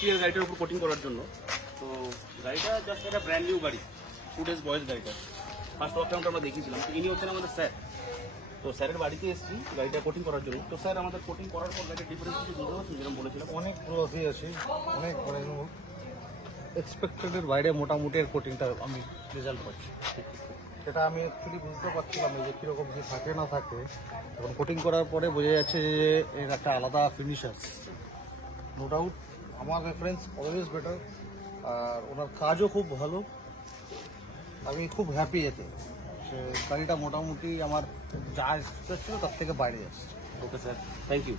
এসছি এই গাড়িটার উপর কোটিং করার জন্য। তো গাড়িটা জাস্ট একটা ব্র্যান্ড নিউ গাড়ি, 2 days বয়স গাড়িটা। ফার্স্ট ওয়াক টাউনটা আমরা দেখিয়েছিলাম। তো ইনি হচ্ছেন আমাদের স্যার। তো স্যারের বাড়িতে এসেছি গাড়িটা কোটিং করার জন্য। তো স্যার আমাদের কোটিং করার পর গাড়ির ডিফারেন্স কিছু বুঝতে পারছেন, যেরকম বলেছিলাম? অনেক গ্লোসি আছে, অনেক মানে এক্সপেক্টেডের বাইরে মোটামুটি এর কোটিংটা আমি রেজাল্ট পাচ্ছি। সেটা আমি অ্যাকচুয়ালি বুঝতে পারছিলাম যে কীরকম কি থাকে না থাকে। এখন কোটিং করার পরে বোঝা যাচ্ছে যে এর একটা আলাদা ফিনিশ আছে। নো ডাউট আমার রেফারেন্স অলওয়েজ বেটার, আর ওনার কাজও খুব ভালো। আমি খুব হ্যাপি এতে যে গাড়িটা মোটামুটি আমার যা এক্সপেক্ট ছিল তার থেকে বাইরে যাচ্ছে। Okay sir, thank you.